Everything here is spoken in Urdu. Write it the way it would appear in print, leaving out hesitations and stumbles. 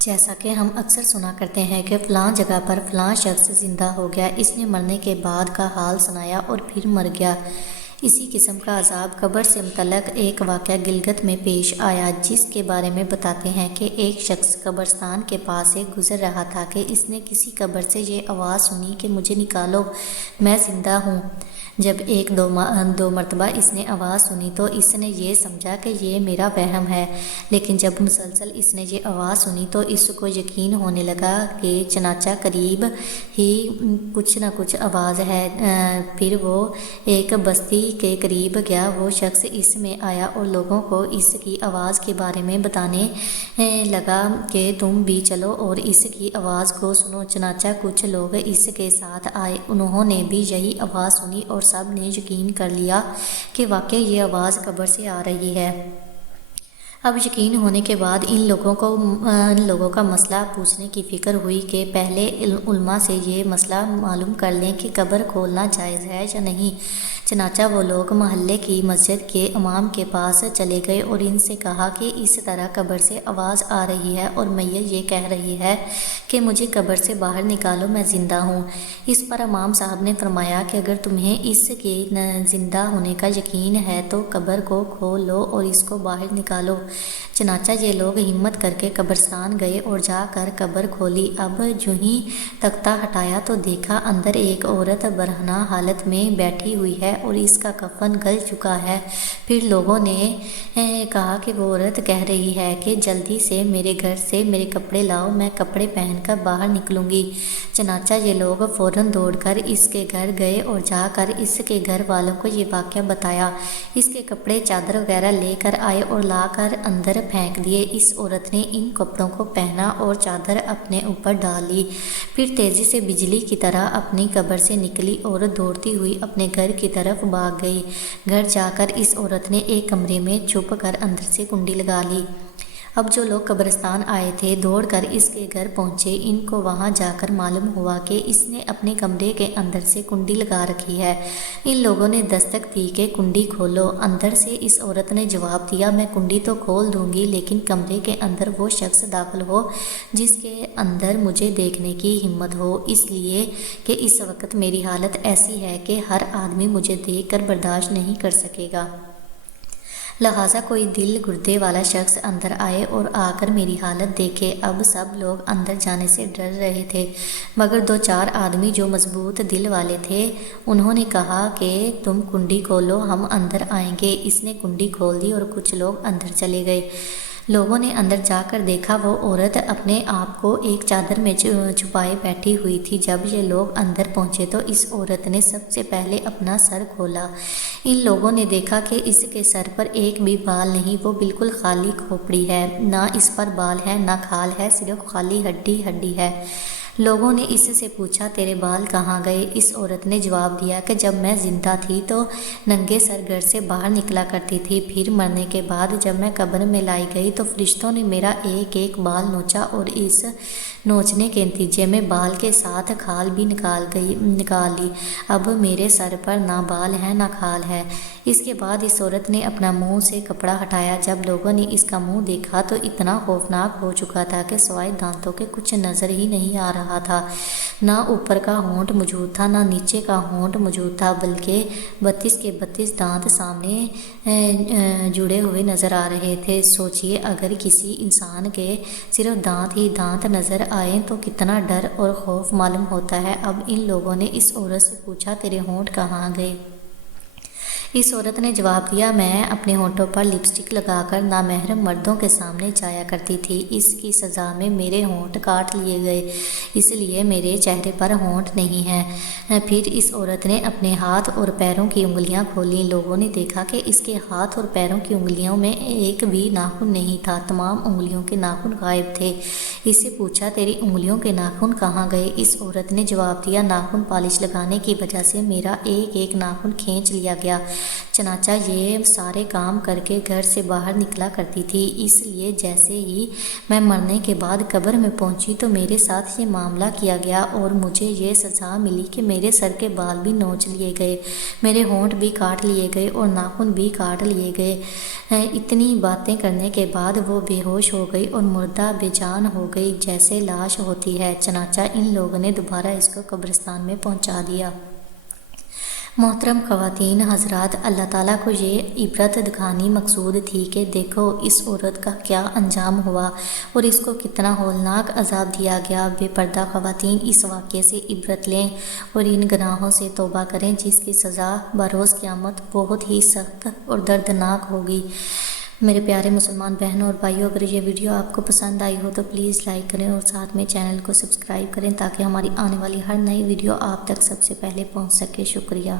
جیسا کہ ہم اکثر سنا کرتے ہیں کہ فلاں جگہ پر فلاں شخص زندہ ہو گیا، اس نے مرنے کے بعد کا حال سنایا اور پھر مر گیا۔ اسی قسم کا عذاب قبر سے متعلق ایک واقعہ گلگت میں پیش آیا، جس کے بارے میں بتاتے ہیں کہ ایک شخص قبرستان کے پاس سے گزر رہا تھا کہ اس نے کسی قبر سے یہ آواز سنی کہ مجھے نکالو، میں زندہ ہوں۔ جب ایک دو مرتبہ اس نے آواز سنی تو اس نے یہ سمجھا کہ یہ میرا وہم ہے، لیکن جب مسلسل اس نے یہ آواز سنی تو اس کو یقین ہونے لگا کہ چنانچہ قریب ہی کچھ نہ کچھ آواز ہے۔ پھر وہ ایک بستی کے قریب گیا، وہ شخص اس میں آیا اور لوگوں کو اس کی آواز کے بارے میں بتانے لگا کہ تم بھی چلو اور اس کی آواز کو سنو۔ چنانچہ کچھ لوگ اس کے ساتھ آئے، انہوں نے بھی یہی آواز سنی اور سب نے یقین کر لیا کہ واقعی یہ آواز قبر سے آ رہی ہے۔ اب یقین ہونے کے بعد ان لوگوں کا مسئلہ پوچھنے کی فکر ہوئی کہ پہلے علماء سے یہ مسئلہ معلوم کر لیں کہ قبر کھولنا جائز ہے یا نہیں۔ چنانچہ وہ لوگ محلے کی مسجد کے امام کے پاس چلے گئے اور ان سے کہا کہ اس طرح قبر سے آواز آ رہی ہے اور میت یہ کہہ رہی ہے کہ مجھے قبر سے باہر نکالو، میں زندہ ہوں۔ اس پر امام صاحب نے فرمایا کہ اگر تمہیں اس کے زندہ ہونے کا یقین ہے تو قبر کو کھول لو اور اس کو باہر نکالو۔ چنانچہ یہ لوگ ہمت کر کے قبرستان گئے اور جا کر قبر کھولی۔ اب جو ہی تختہ ہٹایا تو دیکھا اندر ایک عورت برہنہ حالت میں بیٹھی ہوئی ہے اور اس کا کفن گل چکا ہے۔ پھر لوگوں نے کہا کہ وہ عورت کہہ رہی ہے کہ جلدی سے میرے گھر سے میرے کپڑے لاؤ، میں کپڑے پہن کر باہر نکلوں گی۔ چنانچہ یہ لوگ فوراً دوڑ کر اس کے گھر گئے اور جا کر اس کے گھر والوں کو یہ واقعہ بتایا۔ اس کے کپڑے چادر وغیرہ لے کر آئے اور لا کر اندر پھینک دیے۔ اس عورت نے ان کپڑوں کو پہنا اور چادر اپنے اوپر ڈال لی، پھر تیزی سے بجلی کی طرح اپنی قبر سے نکلی اور دوڑتی ہوئی اپنے گھر کی طرف بھاگ گئی۔ گھر جا کر اس عورت نے ایک کمرے میں چھپ کر اندر سے کنڈی لگا لی۔ اب جو لوگ قبرستان آئے تھے دوڑ کر اس کے گھر پہنچے۔ ان کو وہاں جا کر معلوم ہوا کہ اس نے اپنے کمرے کے اندر سے کنڈی لگا رکھی ہے۔ ان لوگوں نے دستک دی کہ کنڈی کھولو۔ اندر سے اس عورت نے جواب دیا، میں کنڈی تو کھول دوں گی لیکن کمرے کے اندر وہ شخص داخل ہو جس کے اندر مجھے دیکھنے کی ہمت ہو، اس لیے کہ اس وقت میری حالت ایسی ہے کہ ہر آدمی مجھے دیکھ کر برداشت نہیں کر سکے گا۔ لہٰذا کوئی دل گردے والا شخص اندر آئے اور آ کر میری حالت دیکھے۔ اب سب لوگ اندر جانے سے ڈر رہے تھے، مگر دو چار آدمی جو مضبوط دل والے تھے انہوں نے کہا کہ تم کنڈی کھولو، ہم اندر آئیں گے۔ اس نے کنڈی کھول دی اور کچھ لوگ اندر چلے گئے۔ لوگوں نے اندر جا کر دیکھا وہ عورت اپنے آپ کو ایک چادر میں چھپائے بیٹھی ہوئی تھی۔ جب یہ لوگ اندر پہنچے تو اس عورت نے سب سے پہلے اپنا سر کھولا۔ ان لوگوں نے دیکھا کہ اس کے سر پر ایک بھی بال نہیں، وہ بالکل خالی کھوپڑی ہے، نہ اس پر بال ہے نہ کھال ہے، صرف خالی ہڈی ہے۔ لوگوں نے اس سے پوچھا تیرے بال کہاں گئے؟ اس عورت نے جواب دیا کہ جب میں زندہ تھی تو ننگے سر گھر سے باہر نکلا کرتی تھی، پھر مرنے کے بعد جب میں قبر میں لائی گئی تو فرشتوں نے میرا ایک ایک بال نوچا اور اس نوچنے کے نتیجے میں بال کے ساتھ کھال بھی نکال لی۔ اب میرے سر پر نہ بال ہے نہ کھال ہے۔ اس کے بعد اس عورت نے اپنا منہ سے کپڑا ہٹایا۔ جب لوگوں نے اس کا منہ دیکھا تو اتنا خوفناک ہو چکا تھا کہ سوائے دانتوں کے کچھ نظر ہی نہیں آ رہا تھا۔ نہ اوپر کا ہونٹ موجود تھا نہ نیچے کا ہونٹ موجود تھا، بلکہ 32 کے 32 دانت سامنے جڑے ہوئے نظر آ رہے تھے۔ سوچئے اگر کسی انسان کے صرف دانت ہی دانت نظر آئیں تو کتنا ڈر اور خوف معلوم ہوتا ہے۔ اب ان لوگوں نے اس عورت سے پوچھا تیرے ہونٹ کہاں گئے؟ اس عورت نے جواب دیا میں اپنے ہونٹوں پر لپسٹک لگا کر نامحرم مردوں کے سامنے جایا کرتی تھی، اس کی سزا میں میرے ہونٹ کاٹ لیے گئے، اس لیے میرے چہرے پر ہونٹ نہیں ہیں۔ پھر اس عورت نے اپنے ہاتھ اور پیروں کی انگلیاں کھولیں۔ لوگوں نے دیکھا کہ اس کے ہاتھ اور پیروں کی انگلیوں میں ایک بھی ناخن نہیں تھا، تمام انگلیوں کے ناخن غائب تھے۔ اس سے پوچھا تیری انگلیوں کے ناخن کہاں گئے؟ اس عورت نے جواب دیا ناخن پالش لگانے کی وجہ سے میرا ایک ایک ناخن کھینچ لیا گیا، چنانچہ یہ سارے کام کر کے گھر سے باہر نکلا کرتی تھی، اس لیے جیسے ہی میں مرنے کے بعد قبر میں پہنچی تو میرے ساتھ یہ معاملہ کیا گیا اور مجھے یہ سزا ملی کہ میرے سر کے بال بھی نوچ لیے گئے، میرے ہونٹ بھی کاٹ لیے گئے اور ناخن بھی کاٹ لیے گئے۔ اتنی باتیں کرنے کے بعد وہ بے ہوش ہو گئی اور مردہ بے جان ہو گئی جیسے لاش ہوتی ہے۔ چنانچہ ان لوگوں نے دوبارہ اس کو قبرستان میں پہنچا دیا۔ محترم خواتین حضرات، اللہ تعالیٰ کو یہ عبرت دکھانی مقصود تھی کہ دیکھو اس عورت کا کیا انجام ہوا اور اس کو کتنا ہولناک عذاب دیا گیا۔ بے پردہ خواتین اس واقعے سے عبرت لیں اور ان گناہوں سے توبہ کریں جس کی سزا بروز قیامت بہت ہی سخت اور دردناک ہوگی۔ میرے پیارے مسلمان بہنوں اور بھائیوں، اگر یہ ویڈیو آپ کو پسند آئی ہو تو پلیز لائک کریں اور ساتھ میں چینل کو سبسکرائب کریں تاکہ ہماری آنے والی ہر نئی ویڈیو آپ تک سب سے پہلے پہنچ سکے۔ شکریہ۔